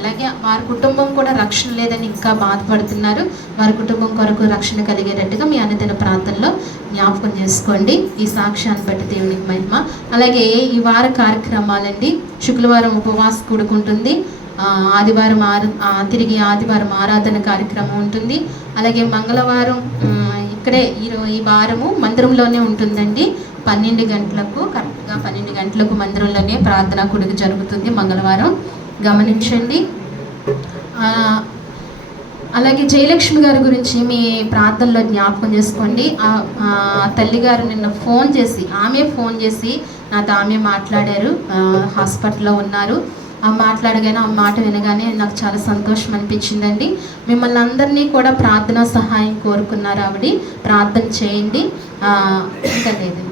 అలాగే వారి కుటుంబం కూడా రక్షణ లేదని ఇంకా బాధపడుతున్నారు. వారి కుటుంబం కొరకు రక్షణ కలిగేటట్టుగా మీ అనుదిన ప్రార్థనలో జ్ఞాపకం చేసుకోండి. ఈ సాక్ష్యాన్ని బట్టి దేవునికి మహిమ. అలాగే ఈ వార కార్యక్రమాలండి, శుక్రవారం ఉపవాస కూడుకుంటుంది, ఆదివారం తిరిగి ఆదివారం ఆరాధన కార్యక్రమం ఉంటుంది. అలాగే మంగళవారం ఇక్కడే ఈ వారము మందిరంలోనే ఉంటుందండి. 12 గంటలకు కరెక్ట్గా 12 గంటలకు మందిరంలోనే ప్రార్థన కూడిక జరుగుతుంది మంగళవారం, గమనించండి. అలాగే జయలక్ష్మి గారి గురించి మీ ప్రార్థనలో జ్ఞాపకం చేసుకోండి. తల్లిగారు నిన్న ఆమె ఫోన్ చేసి నాతో ఆమె మాట్లాడారు. హాస్పిటల్లో ఉన్నారు. మాట్లాడగానే ఆ మాట వినగానే నాకు చాలా సంతోషం అనిపించిందండి. మిమ్మల్ని అందరినీ కూడా ప్రార్థనా సహాయం కోరుకున్నారు. ఆవిడ ప్రార్థన చేయండి. ఇంకా లేదు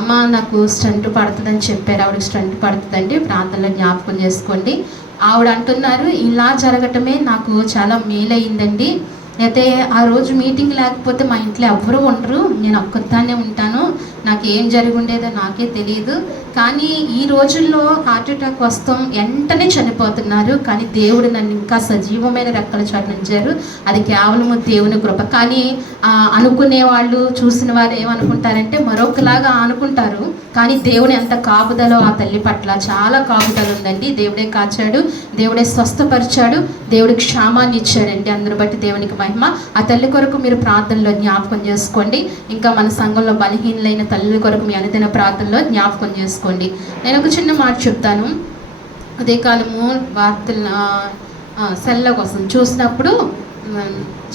అమ్మ, నాకు స్టంట్ పడుతుందని చెప్పారు. ఆవిడకి స్టంట్ పడుతుందండి, ప్రార్థనలో జ్ఞాపకం చేసుకోండి. ఆవిడ అంటున్నారు, ఇలా జరగటమే నాకు చాలా మేలయ్యిందండి. అయితే ఆ రోజు మీటింగ్ లేకపోతే మా ఇంట్లో ఎవ్వరూ ఉండరు, నేను ఒక్కదాన్నే ఉంటాను, నాకు ఏం జరిగి ఉండేదో నాకే తెలియదు. కానీ ఈ రోజుల్లో హార్ట్ అటాక్ వస్తాం వెంటనే చనిపోతున్నారు. కానీ దేవుడు నన్ను ఇంకా సజీవమైన రెక్కల చాటునించారు. అది కేవలము దేవుని కృప. కానీ అనుకునే వాళ్ళు, చూసిన వారు ఏమనుకుంటారంటే మరొకలాగా అనుకుంటారు. కానీ దేవుని ఎంత కాపుదలో ఆ తల్లి పట్ల చాలా కాపుదల ఉందండి. దేవుడే కాచాడు, దేవుడే స్వస్థపరిచాడు, దేవుడికి క్షేమాన్ని ఇచ్చాడండి. అందరూ బట్టి దేవునికి మహిమ. ఆ తల్లి కొరకు మీరు ప్రార్థనలో జ్ఞాపకం చేసుకోండి. ఇంకా మన సంఘంలో బలహీనలైన తల్లి కొరకు మీ అనుదిన ప్రార్థనలో జ్ఞాపకం చేసుకోండి. నేను ఒక చిన్న మాట చెప్తాను. అదే కాలము వార్తల సెల్ల కోసం చూసినప్పుడు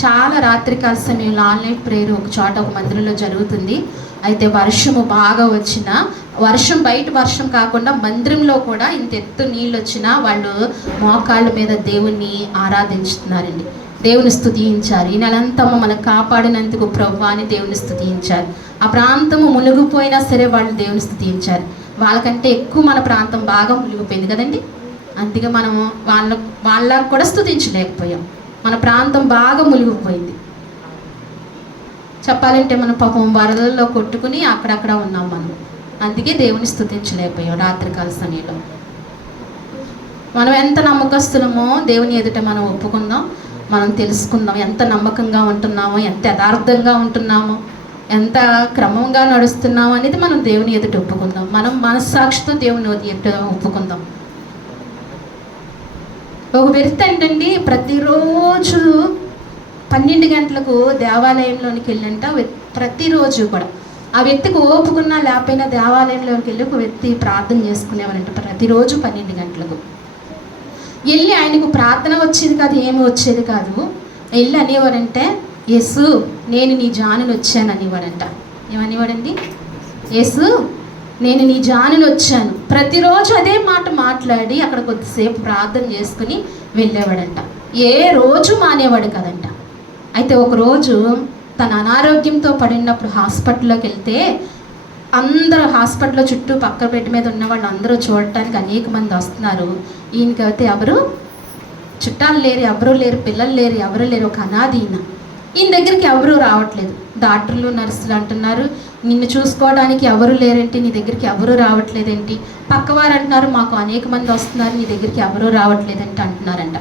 చాలా రాత్రికాల సమయంలో ఆన్లైన్ ప్రేయర్ ఒక చోట ఒక మందిరంలో జరుగుతుంది. అయితే వర్షము బాగా వచ్చిన బయట వర్షం కాకుండా మందిరంలో కూడా ఇంత ఎత్తు నీళ్ళు వచ్చినా వాళ్ళు మోకాళ్ళ మీద దేవుణ్ణి ఆరాధించుతున్నారండి, దేవుని స్తుతించారు. ఈ నెలంతా మనకు కాపాడినందుకు ప్రభువా అని దేవుని స్తుతించారు. ఆ ప్రాంతము మునిగిపోయినా సరే వాళ్ళు దేవుని స్తుతించారు. వాళ్ళకంటే ఎక్కువ మన ప్రాంతం బాగా మునిగిపోయింది కదండి. అందుకే మనం వాళ్ళకు కూడా స్తుతించలేకపోయాం. మన ప్రాంతం బాగా మునిగిపోయింది. చెప్పాలంటే మనం పాపం వరదల్లో కొట్టుకుని అక్కడక్కడ ఉన్నాం మనం. అందుకే దేవుని స్తుతించలేకపోయాం రాత్రికాల సమయంలో. మనం ఎంత నమ్మకస్తులమో దేవుని ఎదుట మనం ఒప్పుకుందాం, మనం తెలుసుకుందాం ఎంత నమ్మకంగా ఉంటున్నామో, ఎంత యథార్థంగా ఉంటున్నామో, ఎంత క్రమంగా నడుస్తున్నామో అనేది మనం దేవుని ఎదుట ఒప్పుకుందాం. మనం మనస్సాక్షితో దేవుని ఎదుట ఒప్పుకుందాం. ఒక వ్యక్తి ఏంటండి ప్రతిరోజు 12 గంటలకు దేవాలయంలోనికి వెళ్ళంట. ప్రతిరోజు కూడా ఆ వ్యక్తికి ఓపుకున్నా లేకపోయినా దేవాలయంలోకి వెళ్ళి ఒక వ్యక్తి ప్రార్థన చేసుకునేవారంట. ప్రతిరోజు 12 గంటలకు వెళ్ళి ఆయనకు ప్రార్థన వచ్చేది కాదు, ఏమి వచ్చేది కాదు. వెళ్ళి అనేవారంటే, యేసు నేను నీ జానుని వచ్చాను అనేవాడంట. ఏమనేవాడండి? యేసు నేను నీ జానుని వచ్చాను. ప్రతిరోజు అదే మాట మాట్లాడి అక్కడ కొద్దిసేపు ప్రార్థన చేసుకుని వెళ్ళేవాడంట. ఏ రోజు మానేవాడు కదంట. అయితే ఒకరోజు తన అనారోగ్యంతో పడినప్పుడు హాస్పిటల్లోకి వెళ్తే అందరూ హాస్పిటల్లో చుట్టూ పక్క బెడ్ మీద ఉన్న వాళ్ళు అందరూ చూడటానికి అనేక మంది వస్తున్నారు. ఈయనకి అయితే ఎవరు చుట్టాలు లేరు, ఎవరు లేరు, పిల్లలు లేరు, ఎవరు లేరు, ఒక అనాథి ఈయన దగ్గరికి ఎవరూ రావట్లేదు. డాక్టర్లు నర్సులు అంటున్నారు, నిన్ను చూసుకోవడానికి ఎవరు లేరేంటి, నీ దగ్గరికి ఎవరు రావట్లేదేంటి. పక్కవారు అంటున్నారు, మాకు అనేక మంది వస్తున్నారు, నీ దగ్గరికి ఎవరూ రావట్లేదంటే అంటున్నారంట.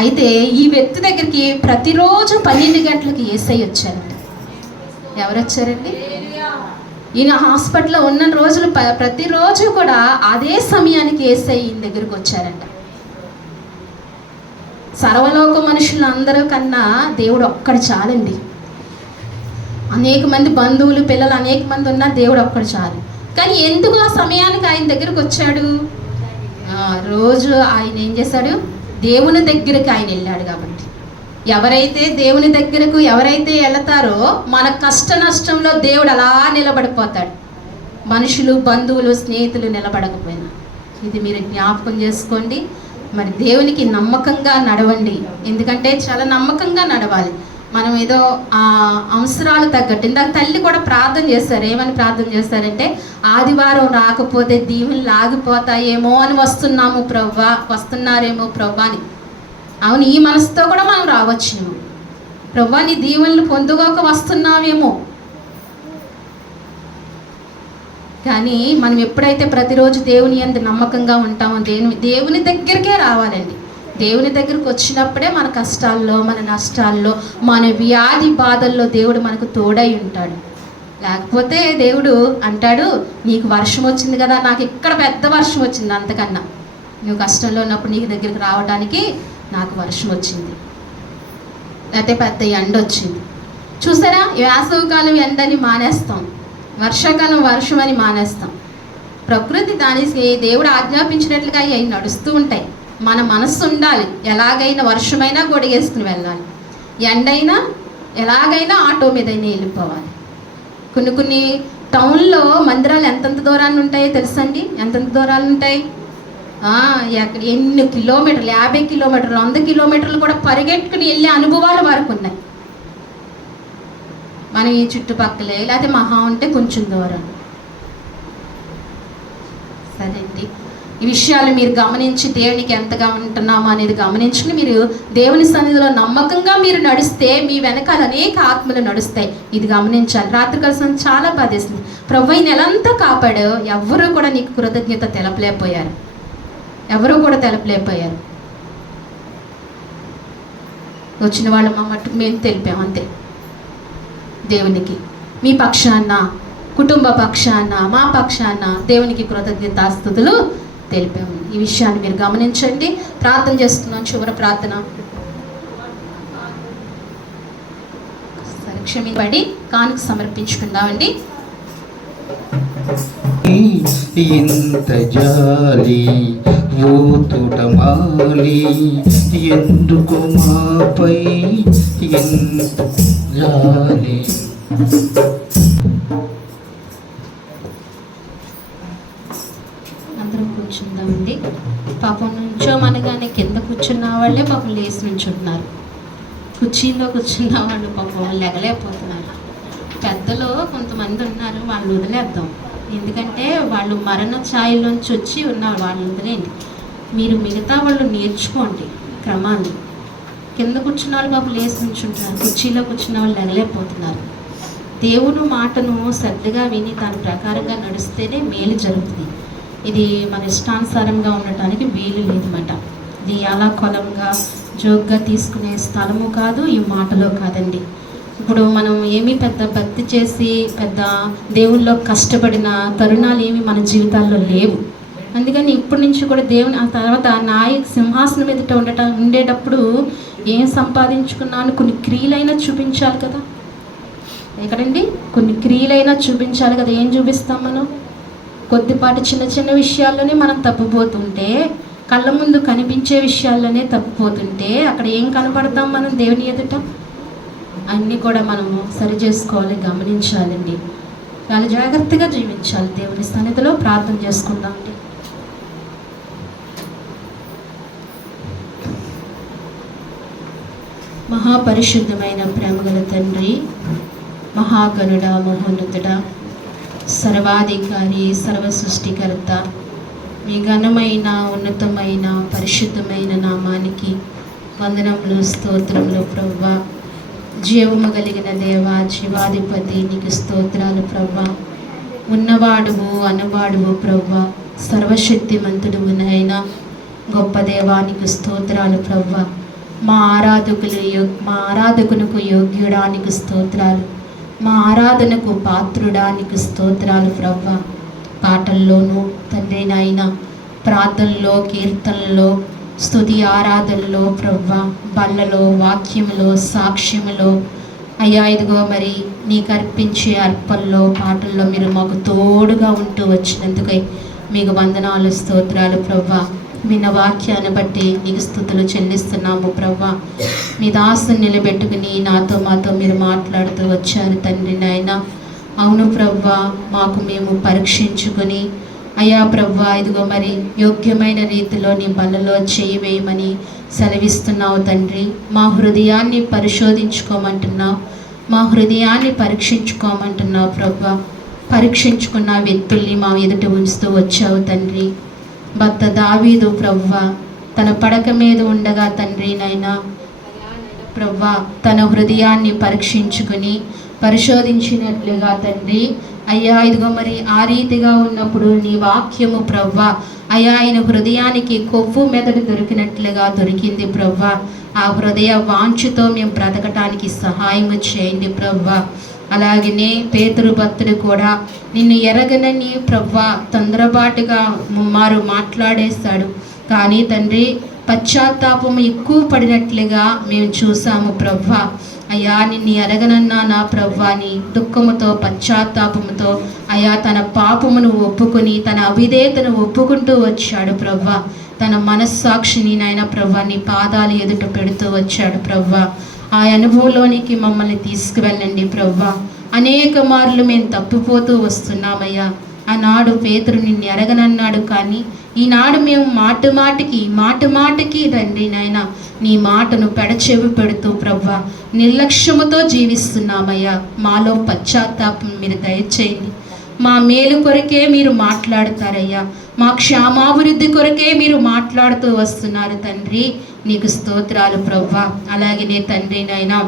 అయితే ఈ వ్యక్తి దగ్గరికి ప్రతిరోజు 12 గంటలకు యేసయ్య వచ్చారంట. ఎవరు వచ్చారండి? ఈయన హాస్పిటల్లో ఉన్న రోజులు ప్రతిరోజు కూడా అదే సమయానికి యేసయ్య ఈయన దగ్గరికి వచ్చారంట. సర్వలోక మనుషులందరూ కన్నా దేవుడు ఒక్కడు చాలండి. అనేక మంది బంధువులు, పిల్లలు అనేక మంది ఉన్నా దేవుడు ఒక్కడు చాలు. కానీ ఎందుకు ఆ సమయానికి ఆయన దగ్గరికి వచ్చాడు? రోజు ఆయన ఏం చేశాడు? దేవుని దగ్గరికి ఆయన వెళ్ళాడు. కాబట్టి ఎవరైతే దేవుని దగ్గరకు వెళతారో మన కష్ట నష్టంలో దేవుడు అలా నిలబడిపోతాడు. మనుషులు, బంధువులు, స్నేహితులు నిలబడకపోయినా. ఇది మీరు జ్ఞాపకం చేసుకోండి. మరి దేవునికి నమ్మకంగా నడవండి. ఎందుకంటే చాలా నమ్మకంగా నడవాలి. మనం ఏదో అవసరాలు తగ్గట్టు. ఇందాక తల్లి కూడా ప్రార్థన చేశారు. ఏమని ప్రార్థన చేశారంటే, ఆదివారం రాకపోతే దీవెనలు ఆగిపోతాయేమో అని వస్తున్నారేమో ప్రభా అని. అవును, ఈ మనసుతో కూడా మనం రావచ్చేమో. ప్రభా నీ దీవెనలు పొందుకోక వస్తున్నామేమో. కానీ మనం ఎప్పుడైతే ప్రతిరోజు దేవుని యందు నమ్మకంగా ఉంటామో దేవుని దగ్గరికే రావాలండి. దేవుని దగ్గరకు వచ్చినప్పుడే మన కష్టాల్లో, మన నష్టాల్లో, మన వ్యాధి బాధల్లో దేవుడు మనకు తోడై ఉంటాడు. లేకపోతే దేవుడు అంటాడు, నీకు వర్షం వచ్చింది కదా, నాకు ఇక్కడ పెద్ద వర్షం వచ్చింది, అంతకన్నా నువ్వు కష్టంలో ఉన్నప్పుడు నీకు దగ్గరికి రావడానికి నాకు వర్షం వచ్చింది, లేకపోతే పెద్ద ఎండ వచ్చింది. చూసారా, వేసవికాలం ఎండని మానేస్తాం, వర్షాకాలం వర్షం అని మానేస్తాం. ప్రకృతి దానికి దేవుడు ఆజ్ఞాపించినట్లుగా అవి నడుస్తూ ఉంటాయి. మన మనస్సు ఉండాలి, ఎలాగైనా వర్షమైనా గొడిగేసుకుని వెళ్ళాలి, ఎండైనా ఎలాగైనా ఆటో మీదైనా వెళ్ళిపోవాలి. కొన్ని టౌన్లో మందిరాలు ఎంతెంత దూరాన్ని ఉంటాయో తెలుసండి? ఎంతెంత దూరాలు ఉంటాయి? ఎక్కడ ఎన్ని కిలోమీటర్లు, 50 కిలోమీటర్లు, 100 కిలోమీటర్లు కూడా పరిగెట్టుకుని వెళ్ళే అనుభవాలు వరకు ఉన్నాయి. మనం ఈ చుట్టుపక్కలే, లేకపోతే మహా ఉంటే కొంచెం దూరం. సరే అండి, ఈ విషయాలు మీరు గమనించి దేవునికి ఎంతగా ఉంటున్నామో అనేది గమనించుకుని మీరు దేవుని సన్నిధిలో నమ్మకంగా మీరు నడిస్తే మీ వెనకాల అనేక ఆత్మలు నడుస్తాయి. ఇది గమనించాలి. రాత్రి కలిసి చాలా బాధేసింది. ప్రభువు ఈ నెలంతా కాపాడు, ఎవరు కూడా నీకు కృతజ్ఞత తెలపలేకపోయారు, ఎవరు కూడా తెలపలేకపోయారు. వచ్చిన వాళ్ళు మా మట్టుకు మేము తెలిపాం అంతే. దేవునికి మీ పక్షాన, కుటుంబ పక్షాన, మా పక్షాన దేవునికి కృతజ్ఞతాస్తుతులు తెలిపాము. ఈ విషయాన్ని మీరు గమనించండి. ప్రార్థన చేస్తున్నాం, చివరి ప్రార్థన. సరే, క్షమించబడి కానుక సమర్పించుకుందామండి. ఇంత జాలి ఊతుటమాలి ఎందుకు మాపై ఎంత జాలి. అందరం కూర్చుందామండి. పాపం నుంచోమనగానే కింద కూర్చున్న వాళ్ళే పాపం లేచి నుంచుంటున్నారు, కుర్చీలో కూర్చున్న వాళ్ళు పాపం లెగలేకపోతున్నారు. పెద్దలు కొంతమంది ఉన్నారు, వాళ్ళు వదిలేద్దాం, ఎందుకంటే వాళ్ళు మరణ ఛాయలోంచి వచ్చి ఉన్నారు, వాళ్ళు వదిలేండి. మీరు మిగతా వాళ్ళు నేర్చుకోండి క్రమాన్ని. కింద కూర్చున్న వాళ్ళు పాపం లేచి నుంచుంటున్నారు, కుర్చీలో కూర్చున్న వాళ్ళు లెగలేకపోతున్నారు. దేవుని మాటను శ్రద్ధగా విని దాని ప్రకారంగా నడిస్తేనే మేలు జరుగుతుంది. ఇది మన ఇష్టానుసారంగా ఉండటానికి వీలు లేదన్నమాట. ఇది అలా కొలంగా జోగ్గా తీసుకునే స్థలము కాదు, ఈ మాటలో కాదండి. ఇప్పుడు మనం ఏమీ పెద్ద భక్తి చేసి పెద్ద దేవుల్లో కష్టపడిన తరుణాలు ఏమి మన జీవితాల్లో లేవు. అందుకని ఇప్పటి నుంచి కూడా దేవుని, ఆ తర్వాత సింహాసనం ఎదుట ఉండేటప్పుడు ఏం సంపాదించుకున్నాను, కొన్ని క్రియలైనా చూపించాలి కదా. ఎక్కడండి? కొన్ని క్రియలైనా చూపించాలి కదా. ఏం చూపిస్తాం మనం? కొద్దిపాటి చిన్న చిన్న విషయాల్లోనే మనం తప్పిపోతుంటే, కళ్ళ ముందు కనిపించే విషయాల్లోనే తప్పిపోతుంటే అక్కడ ఏం కనపడతాం మనం దేవుని ఎదుట? అన్నీ కూడా మనము సరి చేసుకోవాలి, గమనించాలండి. చాలా జాగ్రత్తగా జీవించాలి. దేవుని సన్నిధిలో ప్రార్థన చేసుకుందామండి. మహాపరిశుద్ధమైన ప్రేమగల తండ్రి, మహాగణుడ, మహోన్నతుడ, సర్వాధికారి, సర్వ సృష్టికర్త, మీ ఘనమైన, ఉన్నతమైన, పరిశుద్ధమైన నామానికి వందనములు, స్తోత్రములు ప్రభువా. జీవము కలిగిన దేవా, జీవాధిపతి, నీకు స్తోత్రాలు ప్రభువా. ఉన్నవాడువు, అనవాడువు ప్రభువా, సర్వశక్తిమంతుడువు నాయనా, గొప్ప దేవానికి స్తోత్రాలు ప్రభువా. మా ఆరాధకునకు యోగ్యుడానికి స్తోత్రాలు, మా ఆరాధనకు పాత్రుడానికి స్తోత్రాలు ప్రభువా. పాటల్లోనూ తండ్రి నాయన, ప్రార్థనలో, కీర్తనలో, స్తుతి ఆరాధనలో ప్రభువా, బల్లలో, వాక్యములో, సాక్ష్యములో అయ్యా, ఇదిగో మరి నీకు అర్పించే అర్పణలో, పాటల్లో మీరు మాకు తోడుగా ఉంటూ వచ్చినందుకై మీకు వందనాలు, స్తోత్రాలు ప్రభువా. విన్న వాక్యాన్ని బట్టి నీకు స్తుతులు చెల్లిస్తున్నాము ప్రభువా. మీ దాసుని నిలబెట్టుకుని నాతో మాతో మీరు మాట్లాడుతూ వచ్చారు తండ్రి నాయన. అవును ప్రభువా, మాకు మేము పరీక్షించుకొని అయ్యా ప్రభువా, ఇదిగో మరి యోగ్యమైన రీతిలో నీ బలలో చేయి వేయమని సెలవిస్తున్నావు తండ్రి. మా హృదయాన్ని పరిశోధించుకోమంటున్నావు, మా హృదయాన్ని పరీక్షించుకోమంటున్నావు ప్రభువా. పరీక్షించుకున్న వ్యక్తుల్ని మా ఎదుట ఉంచుతూ వచ్చావు తండ్రి. భర్త దావీదు ప్రభువా, తన పడక మీద ఉండగా తండ్రి నైనా ప్రభువా, తన హృదయాన్ని పరీక్షించుకుని పరిశోధించినట్లుగా తండ్రి, అయ్యా ఇదిగో మరి ఆ రీతిగా ఉన్నప్పుడు నీ వాక్యము ప్రవ్వా అయ్యా ఆయన హృదయానికి కొవ్వు మెదడు దొరికినట్లుగా దొరికింది ప్రవ్వా. ఆ హృదయ వాంఛతో మేము బ్రతకటానికి సహాయం చేయండి ప్రవ్వా. అలాగనే పేతురు భక్తుడు కూడా నిన్ను ఎరగనని ప్రవ్వా తొందరపాటుగా ముమ్మారు మాట్లాడేశాడు. కానీ తండ్రి పశ్చాత్తాపం ఎక్కువ పడినట్లుగా మేము చూసాము ప్రవ్వా. అయ్యా నిన్ను ఎరగనన్నా నా ప్రవ్వాని దుఃఖముతో పశ్చాత్తాపముతో అయ్యా తన పాపమును ఒప్పుకొని తన అవిధేయతను ఒప్పుకుంటూ వచ్చాడు ప్రవ్వా. తన మనస్సాక్షిని నాయన ప్రవ్వా నీ పాదాలు ఎదుట పెడుతూ వచ్చాడు ప్రవ్వా. ఆ అనుభవంలోనికి మమ్మల్ని తీసుకువెళ్ళండి ప్రవ్వా. అనేక మార్లు మేము తప్పిపోతూ వస్తున్నామయ్యా. ఆనాడు పేతురు నిన్ను ఎరగనన్నాడు, కానీ ఈనాడు మేము మాటి మాటికి తండ్రి నాయన నీ మాటను పెడచెవి పెడుతూ ప్రవ్వా నిర్లక్ష్యముతో జీవిస్తున్నామయ్యా. మాలో పశ్చాత్తాపం మీరు దయచేయండి. మా మేలు కొరకే మీరు మాట్లాడతారయ్యా. మా క్షేమాభివృద్ధి కొరకే మీరు మాట్లాడుతూ వస్తున్నారు తండ్రి. నీకు స్తోత్రాలు ప్రవ్వా. అలాగనే తండ్రి నాయనా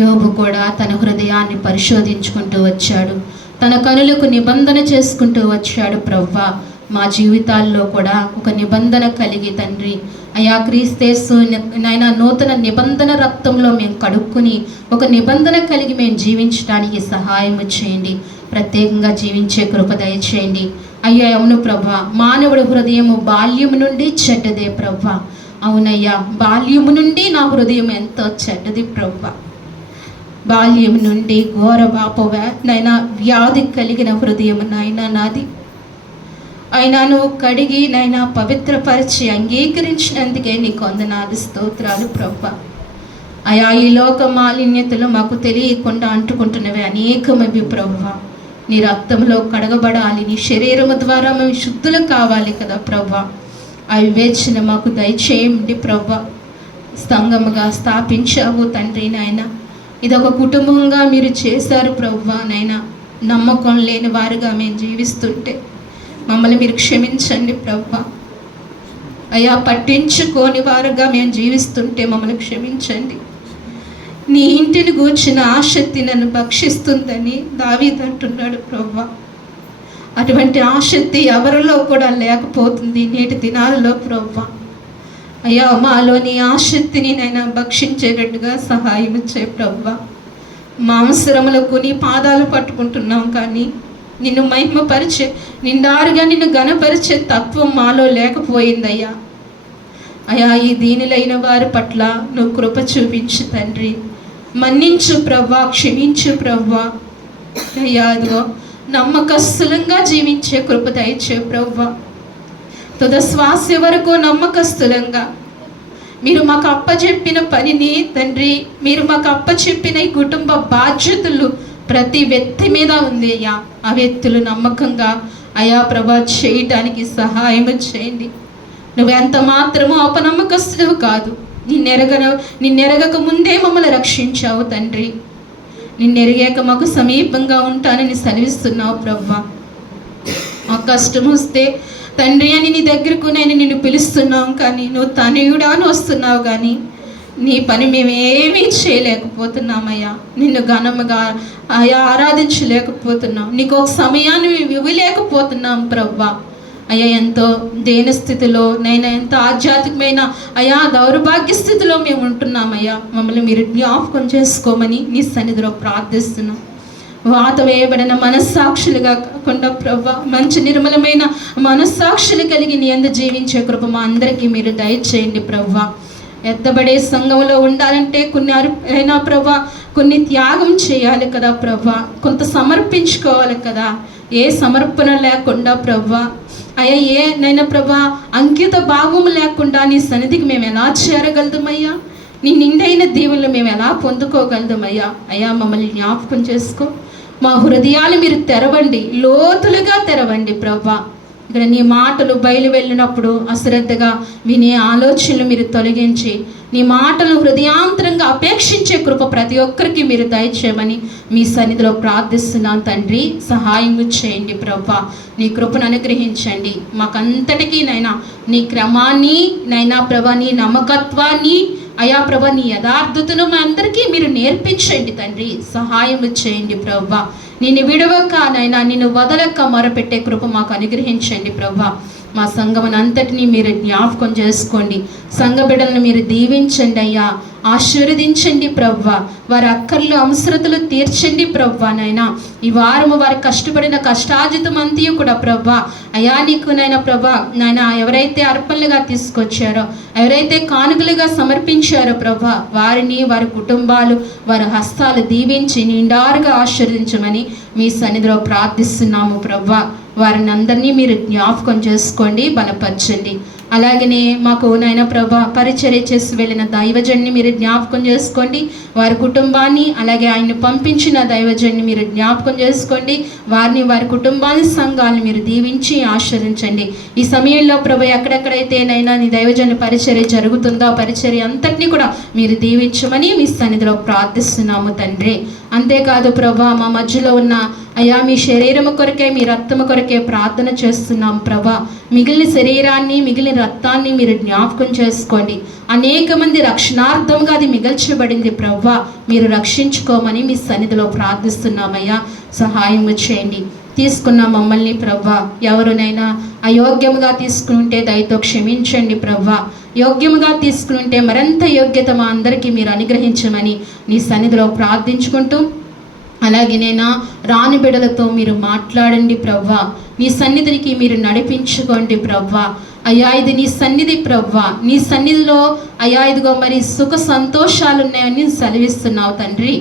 యోబు కూడా తన హృదయాన్ని పరిశోధించుకుంటూ వచ్చాడు. తన కనులకు నిబంధన చేసుకుంటూ వచ్చాడు ప్రవ్వా. మా జీవితాల్లో కూడా ఒక నిబంధన కలిగి తండ్రి అయా క్రీస్తేసు నాయన నూతన నిబంధన రక్తంలో మేము కడుక్కుని ఒక నిబంధన కలిగి మేము జీవించడానికి సహాయం చేయండి. ప్రత్యేకంగా జీవించే కృప దయచేయండి అయ్యా. అవును ప్రభా, మానవుడి హృదయము బాల్యము నుండి చెడ్డదే ప్రభా. అవునయ్యా, బాల్యము నుండి నా హృదయం ఎంతో చెడ్డది ప్రభా. బాల్యం నుండి ఘోర నైనా వ్యాధి కలిగిన హృదయం నాయనా నాది. అయినా నువ్వు కడిగి నైనా పవిత్రపరిచి అంగీకరించినందుకే నీకు వందనాలు స్తోత్రాలు ప్రభా. అయా ఈ లోక మాలిన్యతలు మాకు తెలియకుండా అంటుకుంటున్నవి అనేకమవి ప్రభా. నీ రక్తంలో కడగబడాలి, నీ శరీరము ద్వారా మేము శుద్ధులు కావాలి కదా ప్రభా. ఆ వివేచన మాకు దయచేయండి ప్రభా. సంఘముగా స్థాపించావు తండ్రి నాయన. ఇదొక కుటుంబంగా మీరు చేశారు ప్రభా. నైనా నమ్మకం లేని వారుగా మేము జీవిస్తుంటే మమ్మల్ని మీరు క్షమించండి ప్రభా. అయ్యా పట్టించుకోని వారుగా మేము జీవిస్తుంటే మమ్మల్ని క్షమించండి. నీ ఇంటిని గూర్చిన ఆసక్తి నన్ను భక్షిస్తుందని దావీదు అంటున్నాడు ప్రభా. అటువంటి ఆసక్తి ఎవరిలో కూడా లేకపోతుంది నేటి దినాలలో ప్రభా. అయ్యా మాలోని ఆసక్తిని నైనా భక్షించేటట్టుగా సహాయం చే ప్రభా. మాంసరములకు నీ పాదాలు పట్టుకుంటున్నాం, కానీ నిన్ను మహిమపరిచే నిండారుగా నిన్ను ఘనపరిచే తత్వం మాలో లేకపోయిందయ్యా. అయ్యా ఈ దీనులైన వారి పట్ల నువ్వు కృప చూపించు తండ్రి. మన్నించు ప్రభా, క్షమించు ప్రభా. అయ్యా అదిగో నమ్మకస్తులంగా జీవించే కృప దయచే ప్రభా. తుద శ్వాస వరకు నమ్మకస్తులంగా మీరు మాకు అప్పచెప్పిన పనిని తండ్రి, మీరు మాకు అప్పచెప్పిన ఈ కుటుంబ బాధ్యతలు ప్రతి వ్యక్తి మీద ఉంది అయ్యా. ఆ వ్యక్తులు నమ్మకంగా అయా ప్రభా చేయటానికి సహాయం చేయండి. నువ్వెంత మాత్రమో అపనమ్మకస్తుడు కాదు. నిన్నెరగక ముందే మమ్మల్ని రక్షించావు తండ్రి. నిన్నెరిగాక మాకు సమీపంగా ఉంటానని సెలవిస్తున్నావు ప్రభా. మా కష్టం వస్తే తండ్రి అని నీ దగ్గరకు నేను నిన్ను పిలుస్తున్నావు, కానీ నువ్వు తనయుడా అని వస్తున్నావు, కానీ నీ పని మేము ఏమీ చేయలేకపోతున్నామయ్యా. నిన్ను ఘనముగా అయ్యా ఆరాధించలేకపోతున్నాం. నీకు ఒక సమయాన్ని ఇవ్వలేకపోతున్నాం ప్రభా. అయ్యా ఎంతో దేన స్థితిలో నైనా ఎంతో ఆధ్యాత్మికమైన అయా దౌర్భాగ్య స్థితిలో మేము ఉంటున్నామయ్యా. మమ్మల్ని మీరు జ్ఞాపకం చేసుకోమని నీ సన్నిధిలో ప్రార్థిస్తున్నాం. వాత వేయబడిన మనస్సాక్షులుగా కాకుండా ప్రభా మంచి నిర్మలమైన మనస్సాక్షులు కలిగి నీ యందు జీవించే కృప మా అందరికీ మీరు దయచేయండి ప్రభా. ఎత్తబడే సంఘంలో ఉండాలంటే అయినా ప్రభా కొన్ని త్యాగం చేయాలి కదా ప్రభా, కొంత సమర్పించుకోవాలి కదా. ఏ సమర్పణ లేకుండా ప్రభా అయ్యా నైనా ప్రభా అంకిత భావము లేకుండా నీ సన్నిధికి మేము ఎలా చేరగలదమయ్యా. నీ నిండైన దీవులు మేము ఎలా పొందుకోగలదమయ్యా. అయ్యా మమ్మల్ని జ్ఞాపకం చేసుకో. మా హృదయాలు మీరు తెరవండి, లోతులుగా తెరవండి ప్రభా. ఇక్కడ నీ మాటలు బయలు వెళ్ళినప్పుడు అశ్రద్ధగా వినే ఆలోచనలు మీరు తొలగించి నీ మాటలు హృదయాంతరంగా అపేక్షించే కృప ప్రతి ఒక్కరికి మీరు దయచేయమని మీ సన్నిధిలో ప్రార్థిస్తున్నాను తండ్రి. సహాయం చేయండి ప్రభా. నీ కృపను అనుగ్రహించండి మాకంతటికీ నైనా. నీ క్రమాన్ని నైనా ప్రభా, నీ నమ్మకత్వాన్ని అయా ప్రభా, నీ యథార్థతను మా అందరికీ మీరు నేర్పించండి తండ్రి. సహాయం చేయండి ప్రభా. నిన్ను విడవక నైనా నిన్ను వదలక మొరపెట్టే కృప మాకు అనుగ్రహించండి ప్రభా. మా సంఘమును అంతటినీ మీరు జ్ఞాపకం చేసుకోండి. సంఘ బిడ్డలను మీరు దీవించండి అయ్యా, ఆశీర్వదించండి ప్రవ్వా. వారి అక్కర్లు అవసరతలు తీర్చండి ప్రవ్వా. నైనా ఈ వారము వారు కష్టపడిన కష్టార్జితం అంతయు కూడా ప్రవ్వా అయా నీకు నైనా ప్రభా నాయన ఎవరైతే అర్పణలుగా తీసుకొచ్చారో, ఎవరైతే కానుకలుగా సమర్పించారో ప్రభా, వారిని వారి కుటుంబాలు వారి హస్తాలు దీవించి నిండారుగా ఆశీర్వదించమని మీ సన్నిధిలో ప్రార్థిస్తున్నాము ప్రభా. వారిని అందరినీ మీరు జ్ఞాపకం చేసుకోండి, బలపరచండి. అలాగనే మాకు నాయన ప్రభా పరిచర్య చేసి వెళ్ళిన దైవజన్ని మీరు జ్ఞాపకం చేసుకోండి, వారి కుటుంబాన్ని, అలాగే ఆయన్ని పంపించిన దైవజన్ని మీరు జ్ఞాపకం చేసుకోండి. వారిని వారి కుటుంబాన్ని సంఘాలను మీరు దీవించి ఆశీర్వదించండి. ఈ సమయంలో ప్రభు ఎక్కడెక్కడైతే నైనా నీ దైవజన్ని పరిచర్య జరుగుతుందో ఆ పరిచర్య అంతటినీ కూడా మీరు దీవించమని మీ సన్నిధిలో ప్రార్థిస్తున్నాము తండ్రి. అంతేకాదు ప్రభా మా మధ్యలో ఉన్న అయ్యా మీ శరీరము కొరకే మీ రక్తము కొరకే ప్రార్థన చేస్తున్నాం ప్రభా. మిగిలిన శరీరాన్ని మిగిలిన రక్తాన్ని మీరు జ్ఞాపకం చేసుకోండి. అనేక మంది రక్షణార్థంగా అది మిగల్చబడింది ప్రభా, మీరు రక్షించుకోమని మీ సన్నిధిలో ప్రార్థిస్తున్నామయ్యా. సహాయం చేయండి. తీసుకున్న మమ్మల్ని ప్రభా ఎవరునైనా అయోగ్యముగా తీసుకుంటే దయతో క్షమించండి ప్రభా. యోగ్యముగా తీసుకుంటే మరింత యోగ్యత మా అందరికీ మీరు అనుగ్రహించమని నీ సన్నిధిలో ప్రార్థించుకుంటూ, అలాగే నేను రాని బిడ్డలతో మీరు మాట్లాడండి ప్రవ్వా. నీ సన్నిధికి మీరు నడిపించుకోండి ప్రవ్వా. అయ్యా ఇది నీ సన్నిధి ప్రవ్వా, నీ సన్నిధిలో అయ్యా ఇదిగో మరి సుఖ సంతోషాలు ఉన్నాయని సెలవిస్తున్నావు తండ్రి.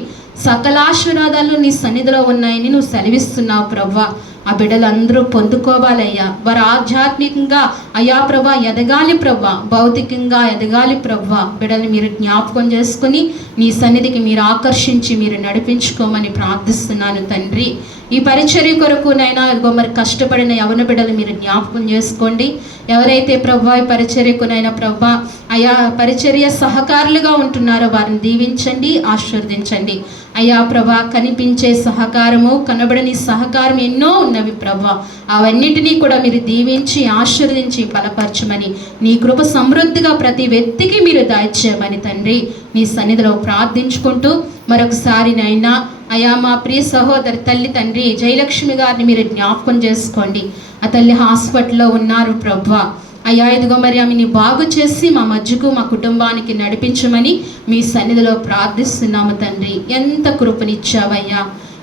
సకలాశీర్వాదాలు నీ సన్నిధిలో ఉన్నాయని నువ్వు సెలవిస్తున్నావు ప్రవ్వా. ఆ బిడ్డలందరూ పొందుకోవాలయ్యా. వారు ఆధ్యాత్మికంగా అయ్యా ప్రభా ఎదగాలి ప్రభా, భౌతికంగా ఎదగాలి ప్రభా. బిడ్డలు మీరు జ్ఞాపకం చేసుకుని నీ సన్నిధికి మీరు ఆకర్షించి మీరు నడిపించుకోమని ప్రార్థిస్తున్నాను తండ్రి. ఈ పరిచర్య కొరకు నైనా ఇదిగో మరి కష్టపడిన యవన బిడ్డలు మీరు జ్ఞాపకం చేసుకోండి. ఎవరైతే ప్రభా ఈ పరిచర్యకునైనా ప్రభా అయా పరిచర్య సహకారులుగా ఉంటున్నారో వారిని దీవించండి, ఆశీర్వదించండి. అయ్యా ప్రభా కనిపించే సహకారము కనబడని సహకారం ఎన్నో ఉన్నవి ప్రభా, అవన్నిటినీ కూడా మీరు దీవించి ఆశీర్వదించి బలపరచమని నీ కృప సమృద్ధిగా ప్రతి వ్యక్తికి మీరు దాయిచేయమని తండ్రి నీ సన్నిధిలో ప్రార్థించుకుంటూ మరొకసారి నైనా అయా మా ప్రియ సహోదరి తల్లి తండ్రి జయలక్ష్మి గారిని మీరు జ్ఞాపకం చేసుకోండి. ఆ తల్లి హాస్పిటల్లో ఉన్నారు ప్రభా. అయ్యా ఇదిగో మరి ఆమెని బాగు చేసి మా మధ్యకు మా కుటుంబానికి నడిపించమని మీ సన్నిధిలో ప్రార్థిస్తున్నాము తండ్రి. ఎంత కృపనిచ్చావయ్యా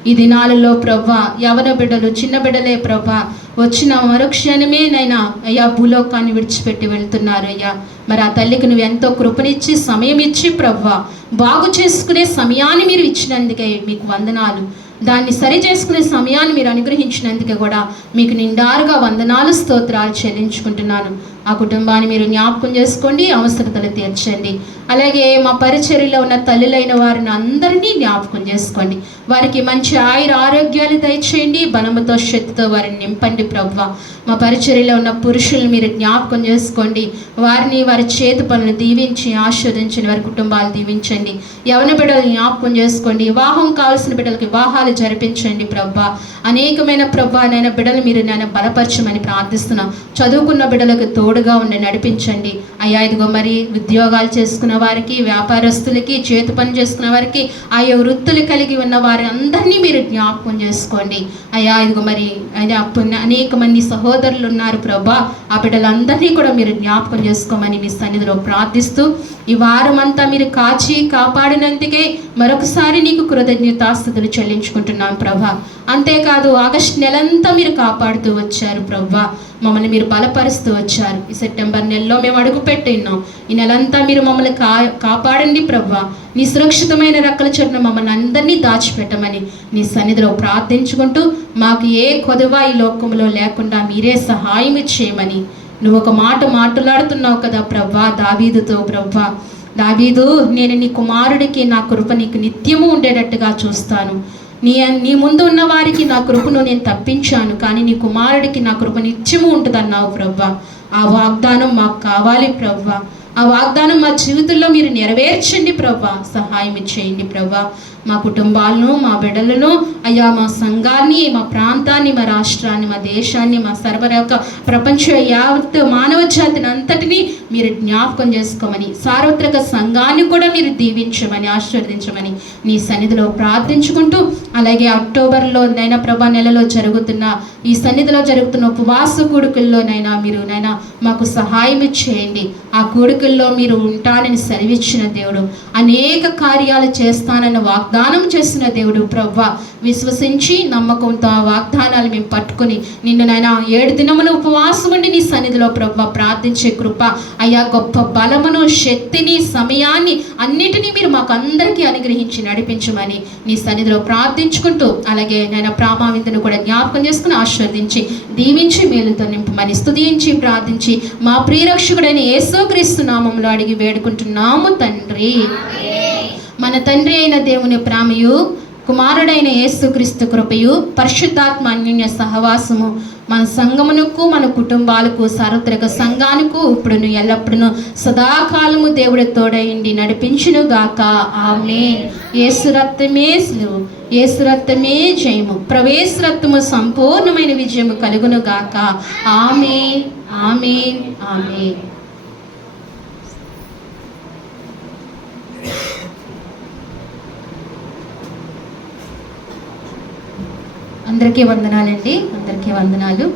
ఈ దినాలలో ప్రభా. యవన బిడ్డలు చిన్న బిడ్డలే ప్రభా వచ్చిన మరుక్షణమే నైనా అయ్యా భూలోకాన్ని విడిచిపెట్టి వెళ్తున్నారు అయ్యా. మరి ఆ తల్లికి నువ్వు ఎంతో కృపనిచ్చి సమయం ఇచ్చి ప్రభా బాగు చేసుకునే సమయాన్ని మీరు ఇచ్చినందుకే మీకు వందనాలు. దాన్ని సరి చేసుకునే సమయాన్ని మీరు అనుగ్రహించినందుకే కూడా మీకు నిండారుగా వందనాలు స్తోత్రాలు చెల్లించుకుంటున్నాను. ఆ కుటుంబాన్ని మీరు జ్ఞాపకం చేసుకోండి, అవసరతలు తీర్చండి. అలాగే మా పరిచర్యలో ఉన్న తల్లులైన వారిని అందరినీ జ్ఞాపకం చేసుకోండి. వారికి మంచి ఆరోగ్యాలు దయచేయండి, బలముతో శక్తితో వారిని నింపండి ప్రభువా. మా పరిచర్యలో ఉన్న పురుషుల్ని మీరు జ్ఞాపకం చేసుకోండి. వారిని వారి చేతి పనులను దీవించి ఆశీర్వదించండి, వారి కుటుంబాలు దీవించండి. యవన బిడ్డలు జ్ఞాపకం చేసుకోండి. వివాహం కావాల్సిన బిడ్డలకు వివాహాలు జరిపించండి ప్రభువా. అనేకమైన ప్రభువా నైనా బిడ్డలు మీరు నన్ను బలపరచమని ప్రార్థిస్తున్నాం. చదువుకున్న బిడ్డలకు తోడుగా ఉండి నడిపించండి అయ్యా. ఇదిగో మరి ఉద్యోగాలు చేసుకున్న వారికి, వ్యాపారస్తులకి, చేతి పని చేసుకున్న వారికి, ఆయా వృత్తులు కలిగి ఉన్న వారి అందరినీ మీరు జ్ఞాపకం చేసుకోండి అయ్యా. ఇదిగో మరి అయ్యా అనేక మంది సహోదరులు ఉన్నారు ప్రభా. ఆ బిడ్డలందరినీ కూడా మీరు జ్ఞాపకం చేసుకోమని మీ సన్నిధిలో ప్రార్థిస్తూ ఈ వారం అంతా మీరు కాచి కాపాడినందుకే మరొకసారి నీకు కృతజ్ఞతాస్తుతులు చెల్లించుకుంటున్నాం ప్రభా. అంతేకాదు ఆగస్టు నెలంతా మీరు కాపాడుతూ వచ్చారు ప్రభా. మమ్మల్ని మీరు బలపరుస్తూ వచ్చారు. ఈ సెప్టెంబర్ నెలలో మేము అడుగు పెట్టిన్నాం. ఈ నెలంతా మీరు మమ్మల్ని కాపాడండి ప్రభా. నీ సురక్షితమైన రెక్కల చెట్టును మమ్మల్ని అందరినీ దాచిపెట్టమని నీ సన్నిధిలో ప్రార్థించుకుంటూ మాకు ఏ కొదువ ఈ లోకంలో లేకుండా మీరే సహాయం చేయమని నువ్వు ఒక మాట మాట్లాడుతున్నావు కదా ప్రభా దావీదుతో. ప్రభా దావీదు, నేను నీ కుమారుడికి నా కృప నీకు నిత్యము ఉండేటట్టుగా చూస్తాను. నీ ముందు ఉన్న వారికి నా కృపను నేను తప్పించాను, కానీ నీ కుమారుడికి నా కృప నిత్యము ఉంటుందన్నావు ప్రభా. ఆ వాగ్దానం మాకు కావాలి ప్రభా. ఆ వాగ్దానం మా జీవితంలో మీరు నెరవేర్చండి ప్రభా. సహాయం చేయండి ప్రభా. మా కుటుంబాలను, మా బిడ్డలను అయ్యా, మా సంఘాన్ని, మా ప్రాంతాన్ని, మా రాష్ట్రాన్ని, మా దేశాన్ని, మా సర్వర యొక్క ప్రపంచ యావత్ మానవ జాతిని అంతటినీ మీరు జ్ఞాపకం చేసుకోమని, సార్వత్రిక సంఘాన్ని కూడా మీరు దీవించమని, ఆశీర్వదించమని నీ సన్నిధిలో ప్రార్థించుకుంటూ, అలాగే అక్టోబర్లో నైనా ప్రభా నెలలో జరుగుతున్న ఈ సన్నిధిలో జరుగుతున్న ఉపవాస కూడుకుల్లోనైనా మీరు నైనా మాకు సహాయం చేయండి. ఆ కూడుకుల్లో మీరు ఉంటానని సెలవిచ్చిన దేవుడు, అనేక కార్యాలు చేస్తానన్న వాగ్దానం చేసిన దేవుడు ప్రభువా, విశ్వసించి నమ్మకంతో ఆ వాగ్దానాలు మేము పట్టుకుని నిన్ను నైనా 7 దినములు ఉపవాసం ఉండి నీ సన్నిధిలో ప్రభువా ప్రార్థించే కృప అయ్యా, గొప్ప బలమును, శక్తిని, సమయాన్ని అన్నిటినీ మీరు మాకు అందరికీ అనుగ్రహించి నడిపించమని నీ సన్నిధిలో ప్రార్థించుకుంటూ, అలాగే నేను ప్రామావిందును కూడా జ్ఞాపకం చేసుకుని ఆశీర్వదించి దీవించి మేలుతో నింపమని స్తుతించి ప్రార్థించి మా ప్రియరక్షకుడైన యేసుక్రీస్తు నామములో అడిగి వేడుకుంటున్నాము తండ్రి. మన తండ్రి అయిన దేవుని ప్రేమయు, కుమారుడైన యేసుక్రీస్తు కృపయు, పరిశుద్ధాత్మ అన్యోన్య సహవాసము మన సంఘమునకు, మన కుటుంబాలకు, సార్వత్రిక సంఘానికి ఇప్పుడును ఎల్లప్పుడూ సదాకాలము దేవుడి తోడైండి నడిపించును గాక. ఆమేన్. యేసు రక్తమే సిలువ, యేసు రక్తమే జయము, ప్రవేశ రక్తము సంపూర్ణమైన విజయము కలుగును గాక. ఆమేన్, ఆమేన్, ఆమేన్. అందరికీ వందనాలండి, అందరికీ వందనాలు.